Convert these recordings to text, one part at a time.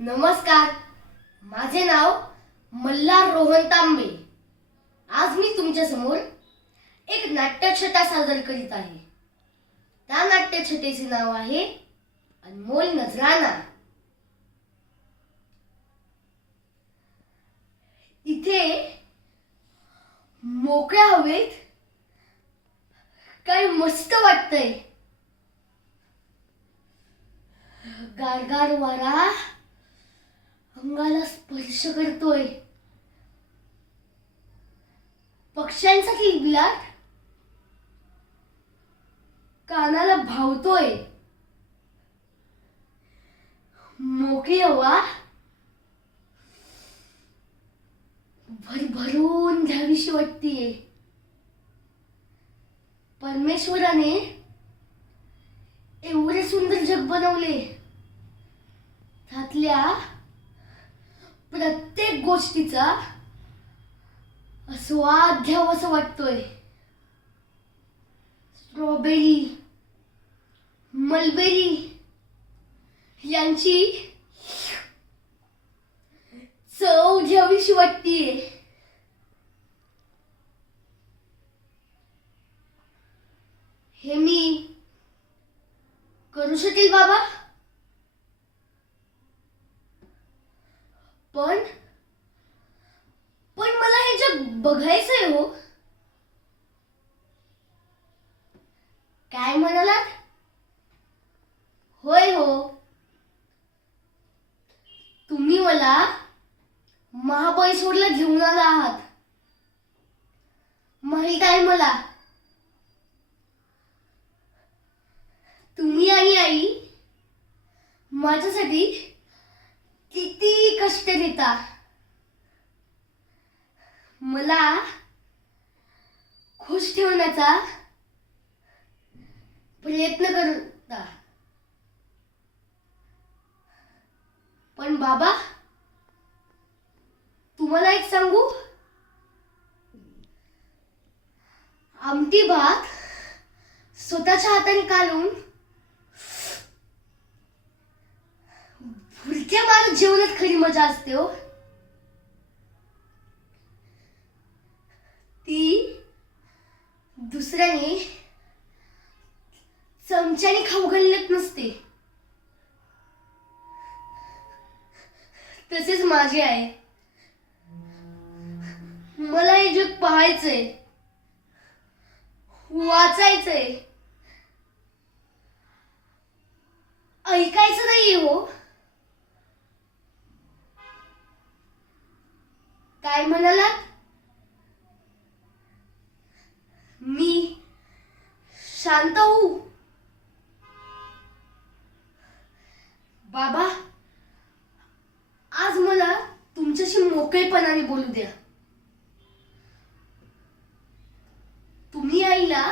नमस्कार. माझे नाव मल्हार रोहन तांबे. आज मी तुमच्या समोर एक नाट्यछटा सादर करीत आहे. त्या नाट्यछटेचे नाव आहे अनमोल नजराना. इथे मोकळ्या हवेत काय मस्त वाटतंय. गारगार वारा अंगाला स्पर्श करतोय. पक्ष्यांचा किलबिलाट कानाला भावतोय. मोकळी हवा भरभरून घ्यावीशी वाटतीये. परमेश्वराने एवढे सुंदर जग बनवले, त्यातल्या प्रत्येक गोष्टीचा आस्वाद घ्यावासा वाटतोय. स्ट्रॉबेरी, मलबेरी यांची चव घ्यावीशी वाटतीये. हे मी करू शकेल बाबा, पण पण मला हे जग बघायचंय हो. काय म्हणालात? होय हो, तुम्ही मला महाबळेश्वरला घेऊन आला आहात. माहित आहे मला. तुम्ही आणि आई माझ्यासाठी किती कष्ट घेता. मला खुश ठेवण्याचा प्रयत्न करता. पण बाबा, तुम्हाला एक सांगू, आमटी भात स्वतःच्या हाताने काढून भुरक्या मारत जेवणात खरी मजा असते हो. ती दुसऱ्याने चमच्याने खाऊ घालत नसते. तसेच माझे आहे. मला हे जग पाहायचंय, वाचायचंय, ऐकायचं नाहीये हो. काय म्हणालात? मी शांत होऊ? बाबा, आज मला तुमच्याशी मोकळेपणाने बोलू द्या. तुम्ही आईला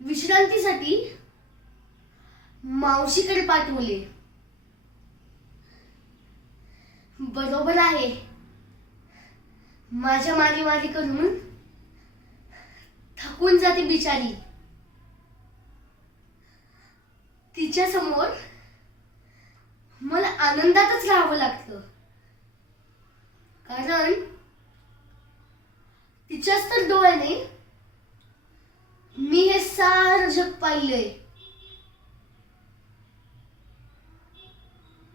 विश्रांतीसाठी मावशीकडे पाठवले. बरोबर आहे. माझ्या मागे मागे करून थकून जाते बिचारी. तिच्या समोर मला आनंदातच राहावं लागतं, कारण तिच्याच तर डोळ्याने मी हे सारं जग पाहिलंय.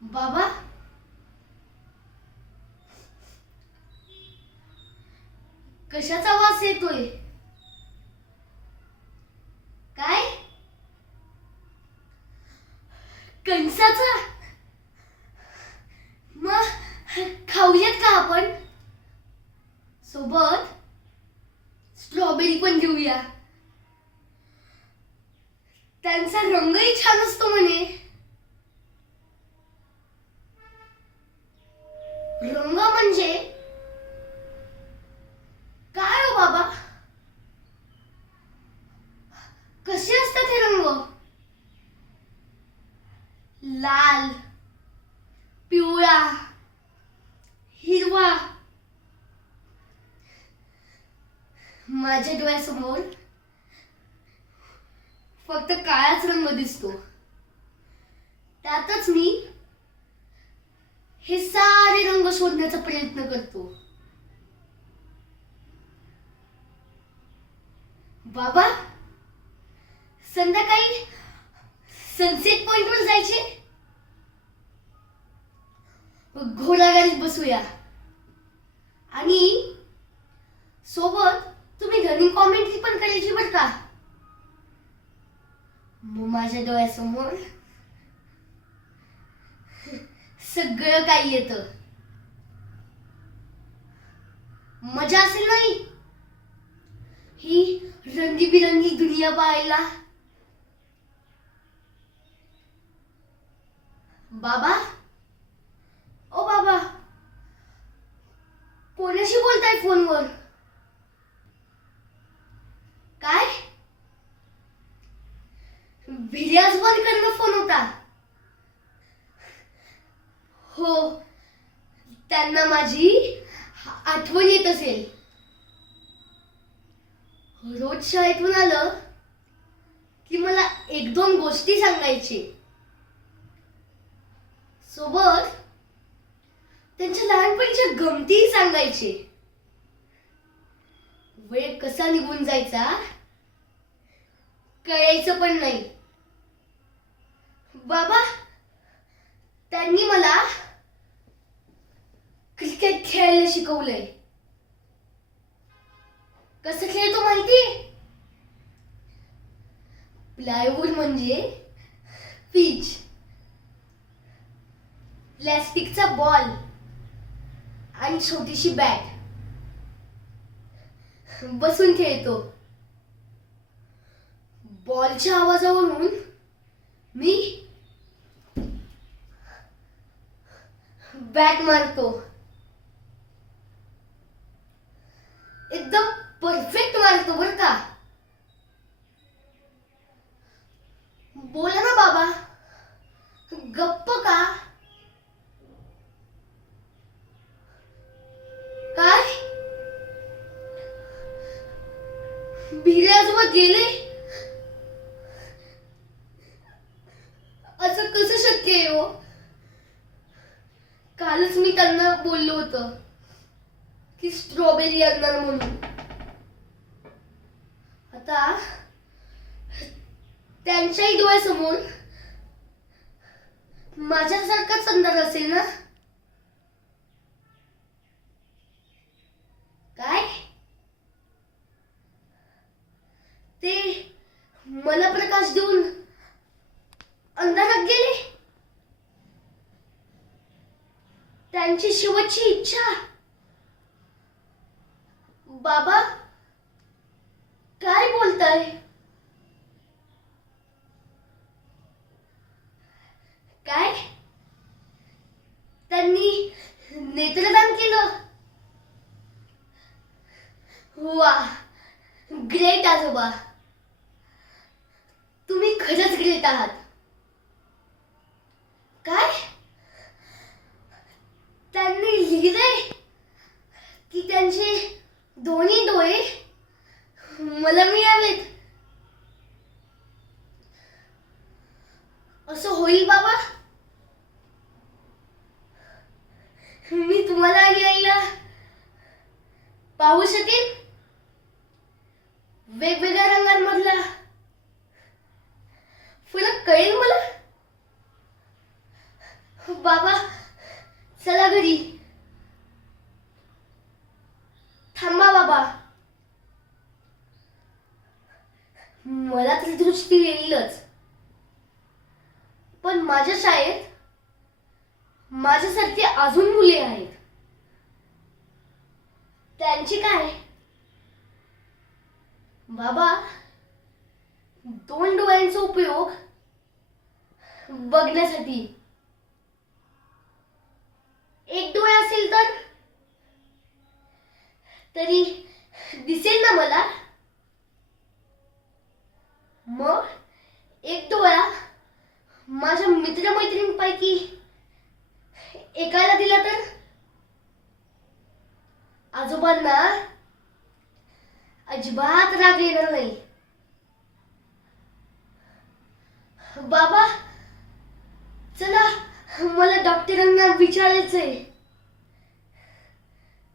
बाबा, कशाचा वास येतोय? काय? कणसाचा? मग खाऊयात का आपण? सोबत स्ट्रॉबेरी पण घेऊया. त्यांचा रंगही छान असतो म्हणे. रंग म्हणजे काय हो बाबा? कसे असतात हे रंग? लाल, पिवळा, हिरवा. माझ्या डोळ्यासमोर फक्त काळाच रंग दिसतो. त्यातच मी शोधण्याचा प्रयत्न करतो. बाबा, संध्याकाळी सनसेट पॉइंट वर जायचे. घोडागाडीत बसूया आणि सोबत तुम्ही रनिंग कॉमेंट्री पण करायची बर का. मग माझ्या डोळ्यासमोर सगळं काही येतं. मजा असेल नाही ही रंगीबिरंगी दुनिया पाहायला. बाबा, ओ बाबा, कोणाशी बोलताय फोनवर? काय? भिर्याज बंद फोन होता. हो, त्यांना माझी आठवण येत असेल. रोज शाळेतून आलं की मला एक दोन गोष्टी सांगायची. सोबत त्यांच्या लहानपणीच्या गमती सांगायचे. वेळ कसा निघून जायचा कळायचं पण नाही. बाबा, त्यांनी मला क्रिकेट खेळायला शिकवलंय. कसं खेळतो माहितीये? प्लायवूड म्हणजे पिच, प्लॅस्टिकचा बॉल आणि छोटीशी बॅट बसून खेळतो. बॉलच्या आवाजावरून मी बॅट मारतो. एकदम परफेक्ट मारतो बर का. बोला ना बाबा, गप्प का? काय? भिरे आजोबा गेले? असं कसं शक्य आहे हो? कालच मी त्यांना बोललो होतं की स्ट्रॉबेरी आणणार म्हणून. आता त्यांच्याही डोळ्यासमोर माझ्यासारखाच अंधार असेल ना? काय? ते मला प्रकाश देऊन अंधारात गेले? त्यांची शेवटची इच्छा? बाबा, काय बोलताय? काय? त्यांनी नेत्रदान केलं? वा, ग्रेट आजोबा, तुम्ही खरंच ग्रेट आहात. काय? त्यांनी लिहिलंय की त्यांचे दोन्ही डोळे मला मिळावेत. असं होईल बाबा? मी तुम्हाला आणि आईला पाहू शकेन? वेगवेगळ्या रंगांमधला फरक कळेल मला? बाबा, चला घरी. थांबा बाबा, मला तर दृष्टी येईलच, पण माझ्या शाळेत माझ्यासारखी अजून मुले आहेत. त्यांची काय? बाबा, दोन डोळ्यांचा उपयोग बघण्यासाठी. एक डोळा असेल तर तरी दिसेल ना मला. मग एक डोळा माझ्या मित्रमैत्रिणींपैकी एकाला दिला तर आजोबांना अजिबात राग येणार नाही. बाबा, चला, मला डॉक्टरांना विचारायचंय.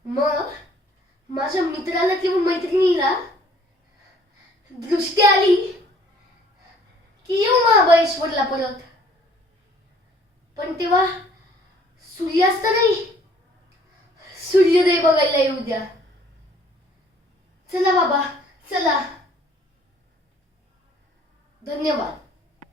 मग माझ्या मित्राला किंवा मैत्रिणीला दृष्टी आली की येऊ महाबळेश्वरला परत. पण तेव्हा सूर्यास्त नाही, सूर्योदय बघायला येऊ द्या. चला बाबा, चला. धन्यवाद.